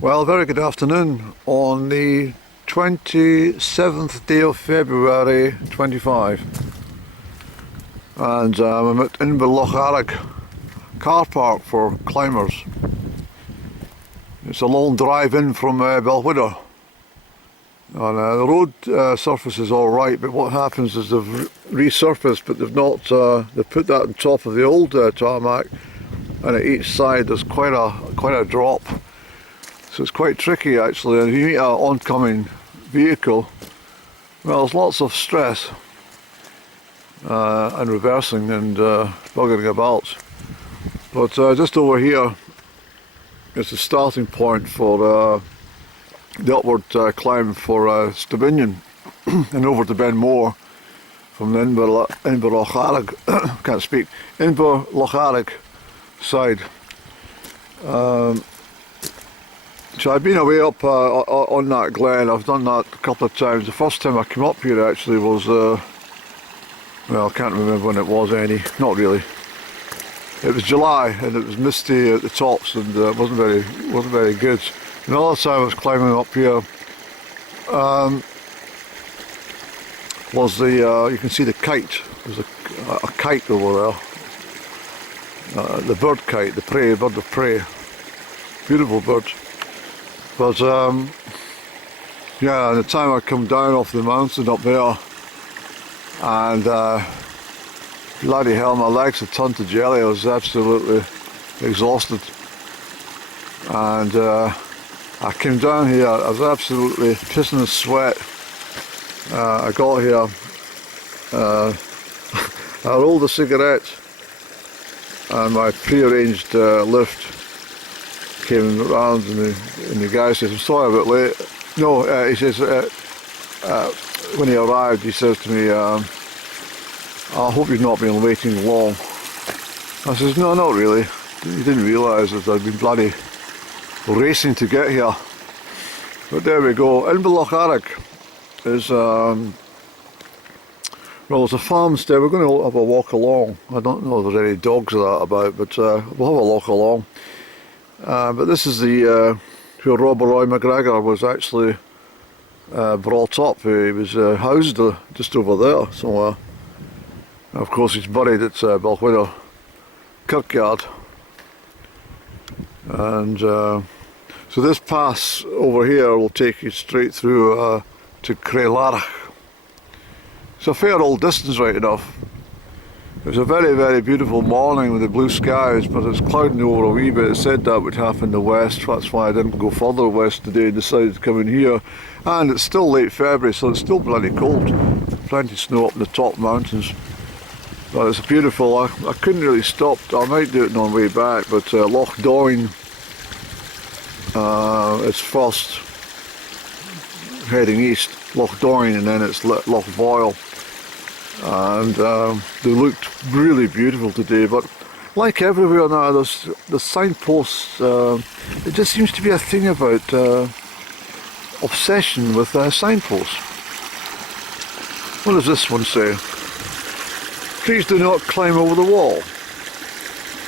Well, very good afternoon on the 27th day of February 25, and I'm at Inverlochlarig car park for climbers. It's a long drive in from Balquhidder, and the road surface is alright, but what happens is they've resurfaced, but they've not, they've put that on top of the old tarmac, and at each side there's quite a drop. So it's quite tricky actually, and if you meet an oncoming vehicle, well, there's lots of stress and reversing and buggering about. But just over here is the starting point for the upward climb for Stibinian and over to Benmore from the Inverlochlarig, can't speak, Inverlochlarig side. So I've been away up on that glen. I've done that a couple of times. The first time I came up here actually was, well, I can't remember when it was not really. It was July and it was misty at the tops and it wasn't very good. Another time I was climbing up here was the, you can see the kite. There's a kite over there. The bird kite, the prey, bird of prey. Beautiful bird. But yeah, the time I come down off the mountain up there, and bloody hell, my legs had turned to jelly. I was absolutely exhausted, and I came down here. I was absolutely pissing in sweat. I got here. I rolled a cigarette, and my pre-arranged lift came around, and the guy says, "I'm sorry I'm a bit late." No, he says, when he arrived, he says to me, "I hope you've not been waiting long." I says, "No, not really. You didn't realise that I'd been bloody racing to get here." But there we go. Inverlochlarig is, well, it's a farmstead. We're going to have a walk along. I don't know if there's any dogs or that about, but we'll have a walk along. But this is the where Roy MacGregor was actually brought up. He was housed just over there somewhere. Of course, he's buried at Balquhidder kirkyard. And so this pass over here will take you straight through to Inverlochlarig. It's a fair old distance, right enough. It was a very, very beautiful morning with the blue skies, but it's clouding over a wee bit. It said that would happen in the west. That's why I didn't go further west today and decided to come in here. And it's still late February, so it's still bloody cold. Plenty of snow up in the top mountains. But it's beautiful. I couldn't really stop. I might do it on the way back, but Loch Katrine is first, heading east. Loch Katrine, and then it's Loch Boyle. And they looked really beautiful today, but like everywhere now, there's the signposts. It just seems to be a thing about obsession with signposts. What does this one say? Please do not climb over the wall.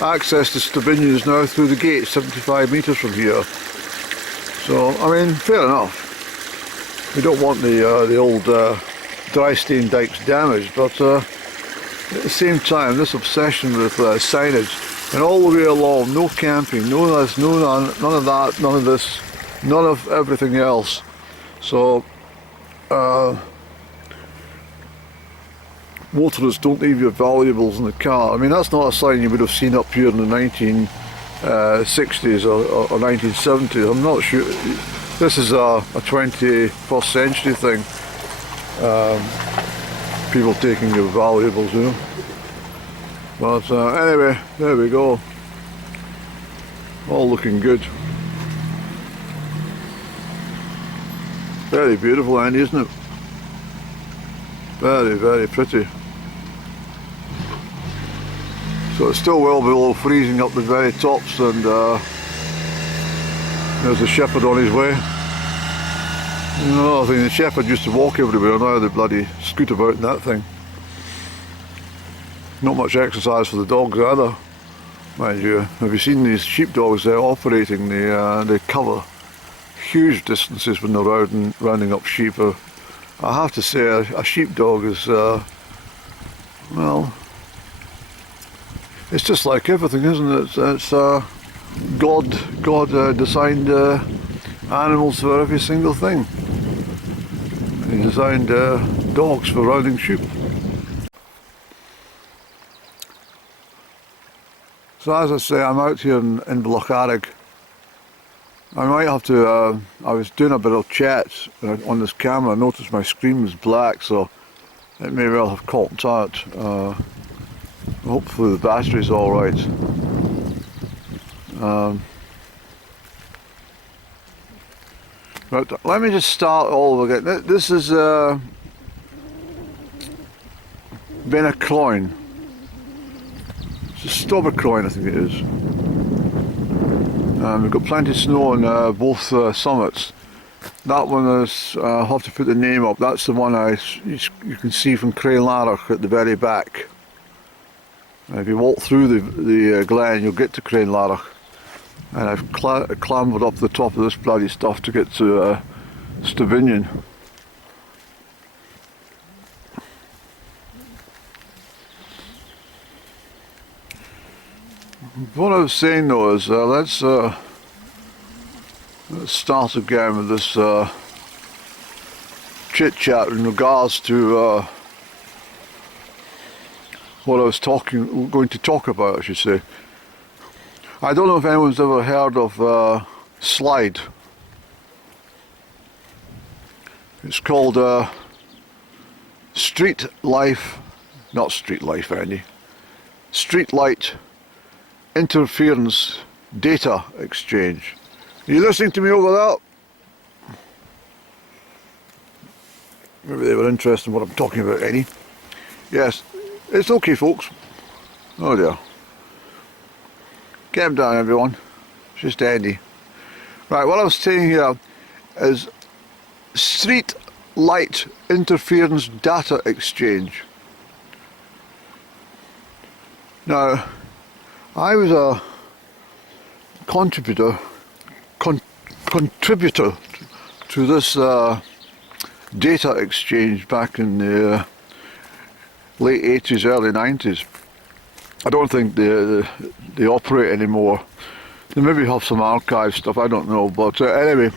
Access to Stibinian is now through the gate, 75 metres from here. So, I mean, fair enough. We don't want the old dry stone dikes damaged, but at the same time, this obsession with signage, and all the way along, no camping, no this, no none of that, none of this, none of everything else. So motorists, don't leave your valuables in the car. I mean, that's not a sign you would have seen up here in the 1960s or 1970s. I'm not sure. This is a 21st century thing. People taking your valuables, you know. But anyway, there we go. All looking good. Very beautiful, Andy, isn't it? Very, very pretty. So it's still well below freezing up the very tops, and there's a shepherd on his way. You know, I think the shepherd used to walk everywhere, now they bloody scoot about in that thing. Not much exercise for the dogs either, mind you. Have you seen these sheepdogs they're operating the cover? huge distances when they're rounding up sheep. I have to say a sheepdog is, well, it's just like everything, isn't it? It's God designed animals for every single thing. He designed dogs for rounding sheep. So as I say, I'm out here in Inverlochlarig. I might have to, I was doing a bit of chat on this camera. I noticed my screen was black, so it may well have caught out. Hopefully the battery's alright. But let me just start all over again. This is Balquhidder. It's a Stubbercroin, I think it is. We've got plenty of snow on both summits. That one is, I'll have to put the name up, that's the one you can see from Crieff at the very back. If you walk through the glen, you'll get to Crieff. And I've clambered up the top of this bloody stuff to get to Stubbercroin. What I was saying though is, let's start again with this chit chat in regards to what I was going to talk about, I should say. I don't know if anyone's ever heard of slide. It's called street light interference data exchange. Are you listening to me over there? Maybe they were interested in what I'm talking about, Eddie. Yes, it's okay, folks. Oh dear. Get him down, everyone. It's just Andy. Right, what I was saying here is street light interference data exchange. Now, I was a contributor to this data exchange back in the late 80s, early 90s. I don't think they operate anymore. They maybe have some archive stuff, I don't know, but anyway.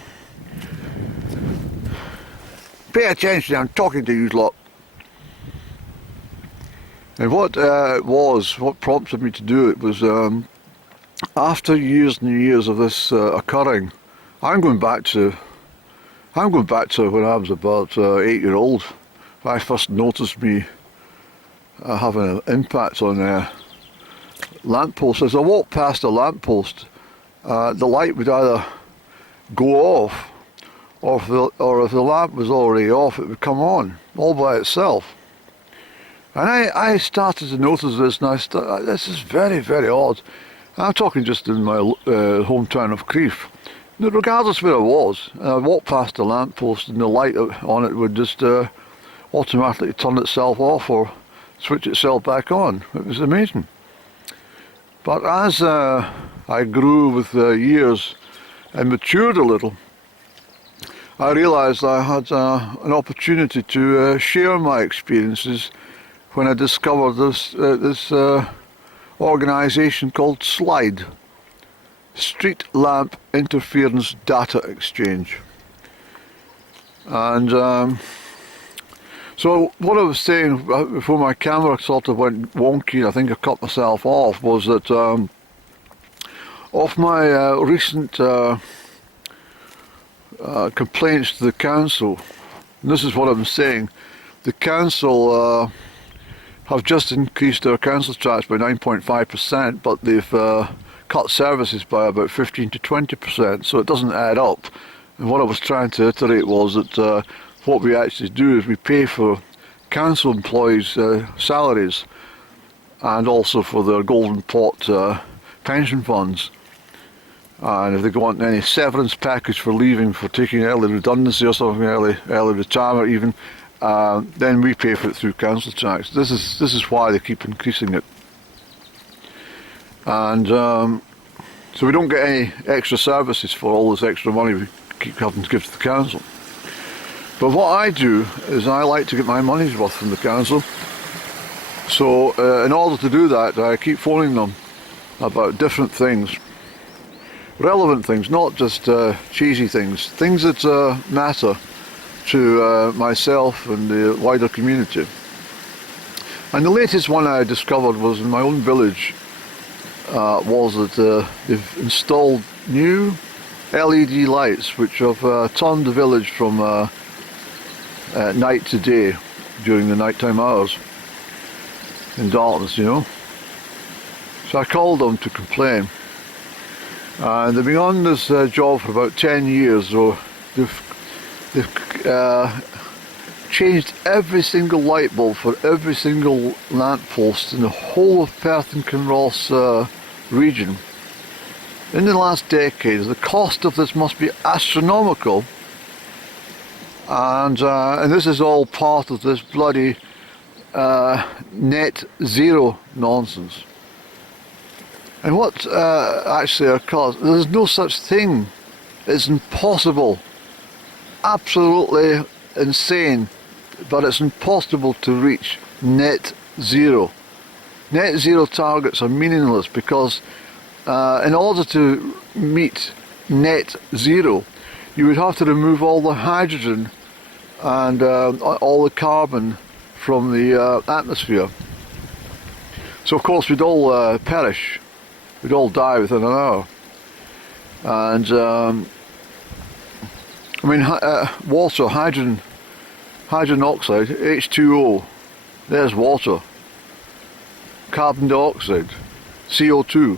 Pay attention, I'm talking to you lot. And what prompted me to do it was, after years and years of this occurring, I'm going back to when I was about 8-year-old. I first noticed me having an impact on lampposts. As I walked past a lamppost, the light would either go off, or if the lamp was already off, it would come on all by itself. And I started to notice this, and this is very, very odd. I'm talking just in my hometown of Crieff. Regardless where I was, I walked past a lamppost and the light on it would just automatically turn itself off or switch itself back on. It was amazing. But as I grew with years and matured a little, I realised I had an opportunity to share my experiences when I discovered this organisation called SLIDE, Street Lamp Interference Data Exchange. And so what I was saying before my camera sort of went wonky, I think I cut myself off, was that of my recent complaints to the council, and this is what I'm saying, the council have just increased their council tax by 9.5%, but they've cut services by about 15 to 20%, so it doesn't add up. And what I was trying to iterate was that what we actually do is we pay for council employees' salaries and also for their golden pot pension funds. And if they want any severance package for leaving, for taking early redundancy or something, early retirement even, then we pay for it through council tax. This is why they keep increasing it. And so we don't get any extra services for all this extra money keep having to give to the council. But what I do is I like to get my money's worth from the council. So in order to do that, I keep phoning them about different things. Relevant things, not just cheesy things. Things that matter to myself and the wider community. And the latest one I discovered was in my own village, was that they've installed new LED lights which have turned the village from night to day during the nighttime hours, in darkness, you know. So I called them to complain, and they've been on this job for about 10 years, so they've changed every single light bulb for every single lamppost in the whole of Perth and Kinross region. In the last decade, the cost of this must be astronomical, and this is all part of this bloody net zero nonsense. And what actually occurs, there's no such thing. It's impossible, absolutely insane, but it's impossible to reach net zero. Net zero targets are meaningless because in order to meet net zero, you would have to remove all the hydrogen and all the carbon from the atmosphere. So of course we'd all perish, we'd all die within an hour. And I mean, water, hydrogen oxide, H2O, there's water. Carbon dioxide, CO2.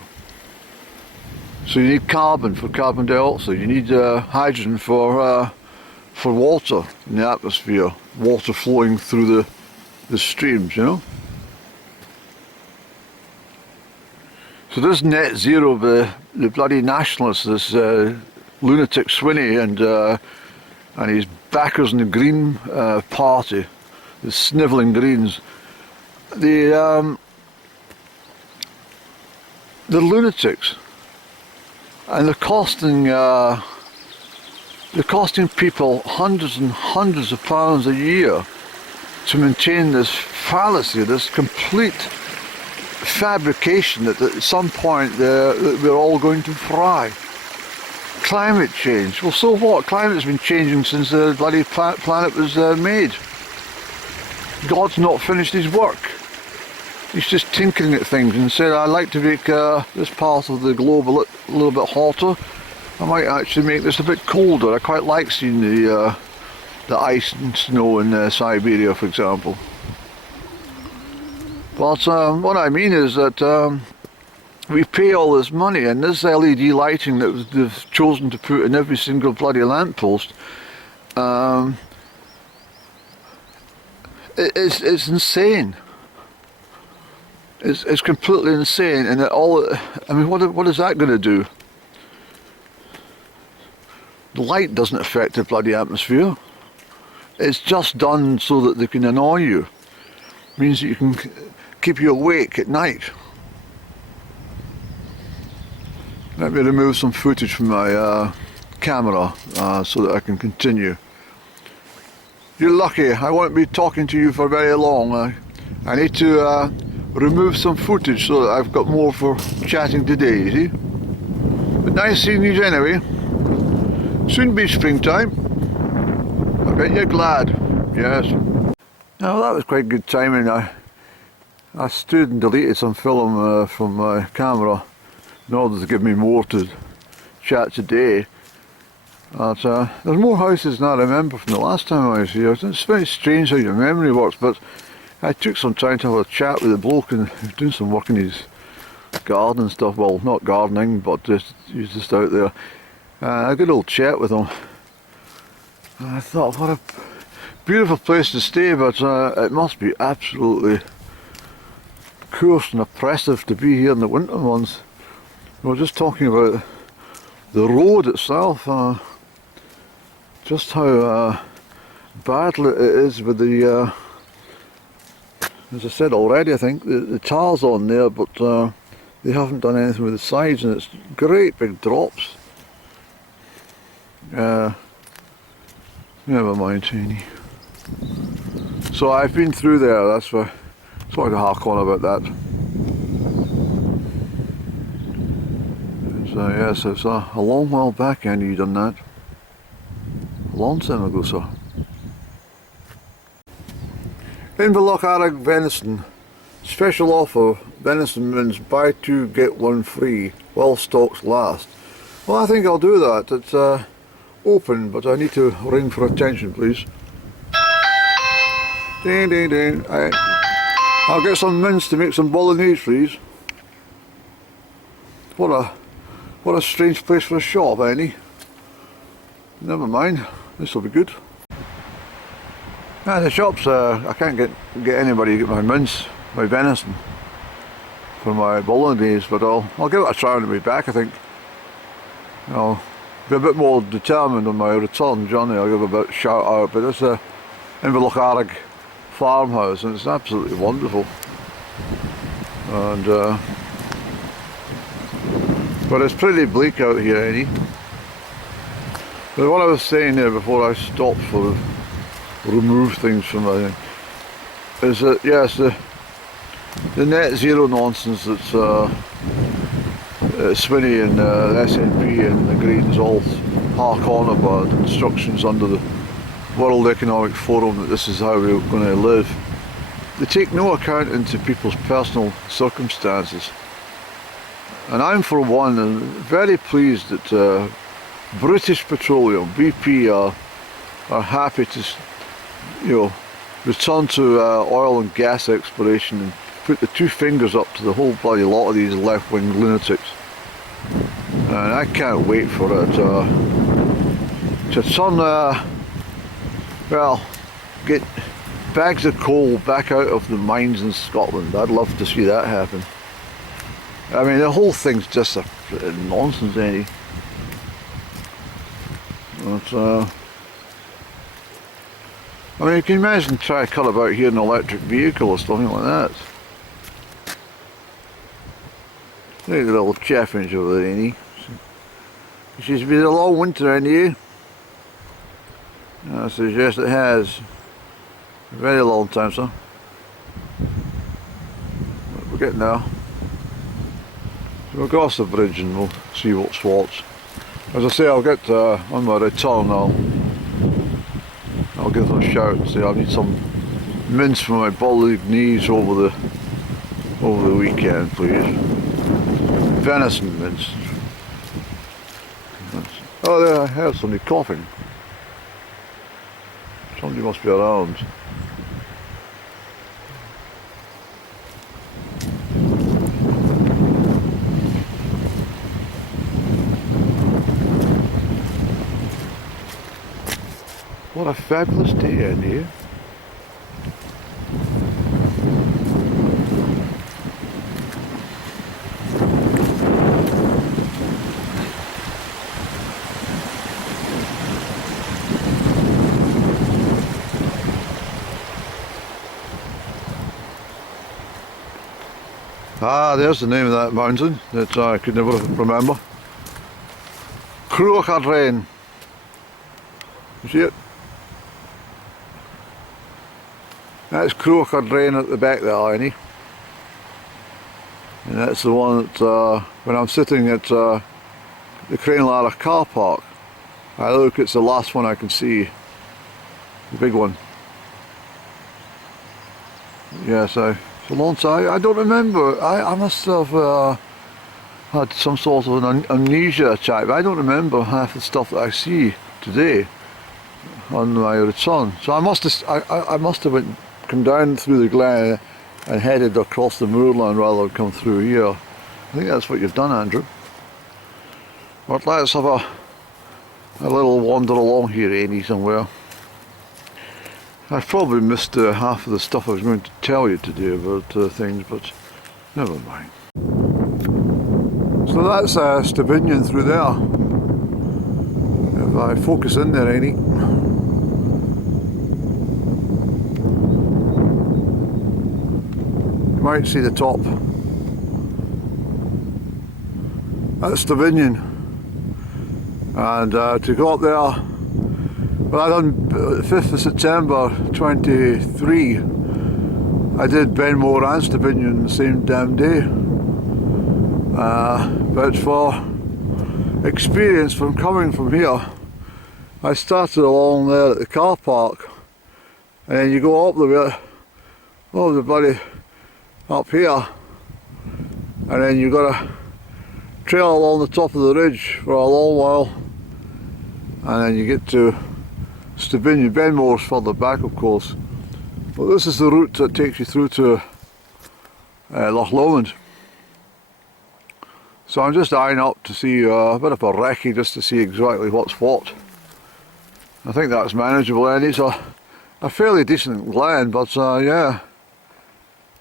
So you need carbon for carbon dioxide, you need hydrogen for water in the atmosphere, water flowing through the streams, you know. So this net zero, the bloody nationalists, this lunatic Swinney and his backers in the Green Party, the snivelling Greens, the lunatics, and they're costing people hundreds and hundreds of pounds a year to maintain this fallacy, this complete fabrication that at some point we're all going to fry. Climate change, well so what? Climate's been changing since the bloody planet was made. God's not finished his work. He's just tinkering at things and said, I'd like to make this part of the globe a little bit hotter. I might actually make this a bit colder. I quite like seeing the ice and snow in Siberia, for example. But what I mean is that we pay all this money, and this LED lighting that they've chosen to put in every single bloody lamppost, it's insane. It's completely insane, and I mean, what is that going to do? The light doesn't affect the bloody atmosphere. It's just done so that they can annoy you. It means that you can keep you awake at night. Let me remove some footage from my camera so that I can continue. You're lucky, I won't be talking to you for very long. I need to remove some footage so that I've got more for chatting today, you see. But nice seeing you anyway. Soon be springtime. I bet you're glad, yes. Now that was quite good timing. I stood and deleted some film from my camera in order to give me more to chat today. But, there's more houses than I remember from the last time I was here. It's very strange how your memory works, but I took some time to have a chat with the bloke and he was doing some work in his garden and stuff. Well, not gardening, but he was just out there. A good old chat with him. And I thought, what a beautiful place to stay, but it must be absolutely coarse and oppressive to be here in the winter months. We were just talking about the road itself, just how badly it is with the, as I said already, I think, the tar's on there, but they haven't done anything with the sides, and it's great big drops. Never mind, Tiny. So I've been through there, that's why. Sorry to hark on about that. So yes, it's a long while back, Andy, you done that. A long time ago, sir. Inverlochlarig venison. Special offer, venison mince, buy two get one free, while stocks last. Well, I think I'll do that. It's open, but I need to ring for attention, please. Ding, ding, ding. I'll get some mince to make some bolognese, please. What a strange place for a shop, Annie. Never mind, this will be good. The shops, I can't get anybody to get my mince, my venison, for my bolognese, but I'll give it a try when I be back, I think. I'll be a bit more determined on my return journey. I'll give a bit of a shout out, but it's a Inverlochlarig farmhouse and it's absolutely wonderful. And but it's pretty bleak out here, Annie. But what I was saying there before I stopped for remove things from my thing is that yes, the net zero nonsense that's Swinney and the SNP and the Greens all hark on about instructions under the World Economic Forum that this is how we're going to live. They take no account into people's personal circumstances. And I'm for one and very pleased that British Petroleum, BP, are happy to, return to oil and gas exploration and put the two fingers up to the whole bloody lot of these left-wing lunatics. And I can't wait for it to turn, well, get bags of coal back out of the mines in Scotland. I'd love to see that happen. I mean, the whole thing's just a nonsense, Andy. But, I mean, you can imagine try to cut about here in an electric vehicle or something like that. Look at the little chaffinch over there, Annie. She's been a long winter, Andy. I suggest it has. A very long time, sir. We're getting there. So we'll cross the bridge and we'll see what's what. As I say, I'll get on my return, I'll give them a shout and say I need some mince for my bolognese over the weekend, please. Venison mince. Oh, there, I heard somebody coughing. Somebody must be around. What a fabulous day in here. Ah, there's the name of that mountain that I could never remember. Loch Katrine. You see it? That's Loch Katrine at the back there, Annie. And that's the one that when I'm sitting at the Glengyle car park, I look, it's the last one I can see. The big one. Yes, it's a long time. I don't remember. I must have had some sort of an amnesia attack, but I don't remember half the stuff that I see today on my return. So I must have come down through the glen and headed across the moorland rather than come through here. I think that's what you've done, Andrew. But let's have a little wander along here, Annie, somewhere. I've probably missed half of the stuff I was going to tell you today about things, but never mind. So that's Stevinian through there. If I focus in there, Annie. You might see the top. That's Stevinian. And to go up there, well, I done 5th of September 23. I did Benmore and Stibinion the same damn day. But for experience from coming from here, I started along there at the car park, and then you go up the way, oh the bloody up here, and then you've got to trail along the top of the ridge for a long while, and then you get to Stibinion. Benmore's further back, of course, but this is the route that takes you through to Loch Lomond. So I'm just eyeing up to see a bit of a recce, just to see exactly what's what. I think that's manageable, and it's a fairly decent glen, but yeah,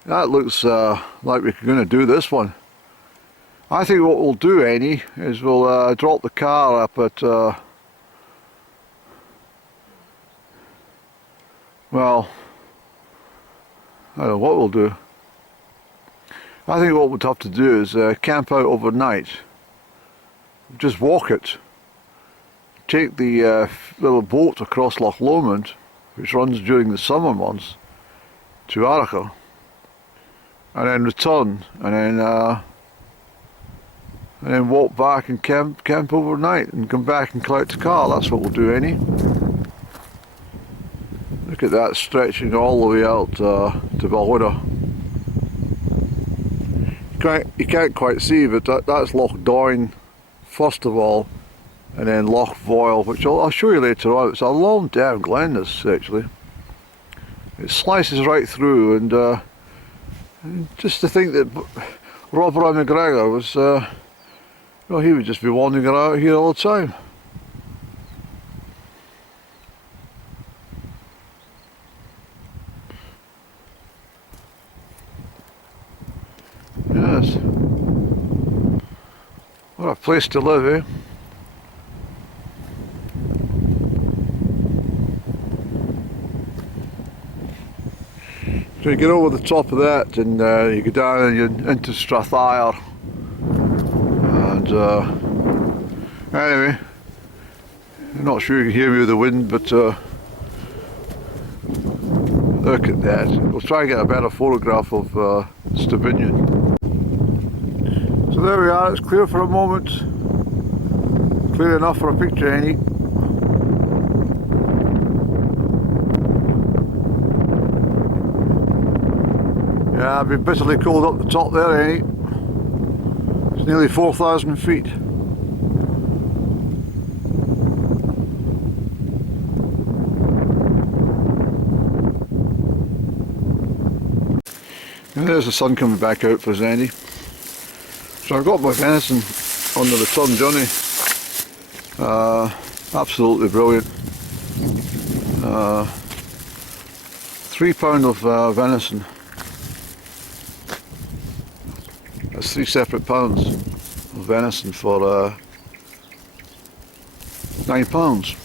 that looks like we're going to do this one. I think what we'll do, Annie, is we'll drop the car up at, well, I don't know what we'll do. I think what we'd have to do is camp out overnight, just walk it, take the little boat across Loch Lomond, which runs during the summer months, to Arica, and then return, and then walk back and camp overnight, and come back and collect the car. That's what we'll do, Annie. Look at that, stretching all the way out to Balquhidder. You can't quite see, but that's Loch Doyne first of all, and then Loch Voyle, which I'll show you later on. It's a long damn glen, this, actually. It slices right through, and just to think that Raibeart MacGregor was, well, he would just be wandering around here all the time. Yes. What a place to live, eh? So you get over the top of that, and you go down and you're into Strathire. And anyway, I'm not sure you can hear me with the wind, but look at that. We'll try and get a better photograph of Stibinion. So there we are, it's clear for a moment. Clear enough for a picture, Annie. Yeah, I've been bitterly cold up the top there, Annie. It's nearly 4,000 feet. And there's the sun coming back out for us, Andy. So I've got my venison on the return journey. Absolutely brilliant. 3 pound of venison. That's 3 separate pounds of venison for £9.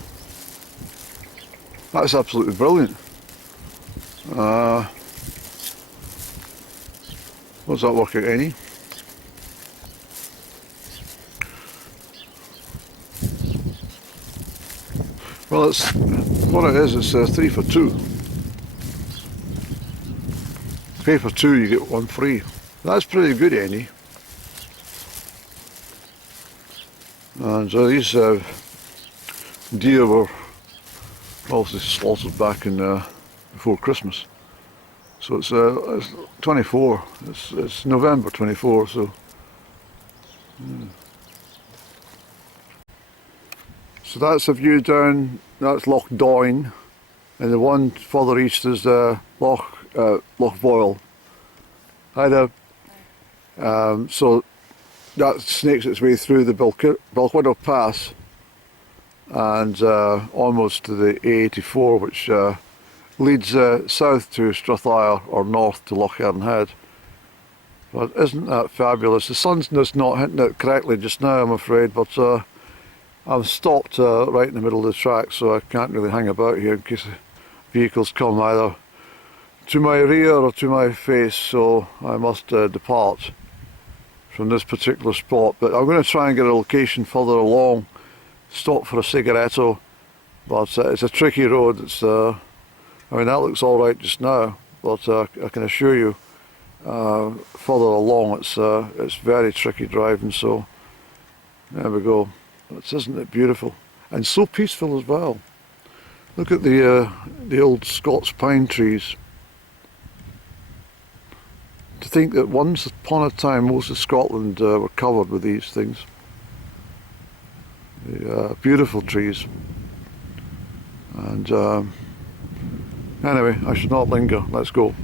That's absolutely brilliant. What's that work out, Annie? Well, it's what it is. It's 3 for 2. Pay for 2, you get 1 free. That's pretty good, Annie. And so these deer were obviously slaughtered back in before Christmas. So it's 24. It's November 24. So. So that's a view down. That's Loch Doyne, and the one further east is Loch Voyle. Hi there. So that snakes its way through the Balquhidder Pass and almost to the A84, which leads south to Strathire or north to Loch Head. But isn't that fabulous? The sun's just not hitting it correctly just now, I'm afraid, but I'm stopped right in the middle of the track, so I can't really hang about here in case vehicles come either to my rear or to my face, so I must depart from this particular spot. But I'm going to try and get a location further along stop for a cigaretto, but it's a tricky road. It's I mean, that looks all right just now, but I can assure you further along it's very tricky driving. So there we go. Isn't it beautiful and so peaceful as well? Look at the old Scots pine trees. To think that once upon a time most of Scotland were covered with these things. The beautiful trees. And anyway, I should not linger. Let's go.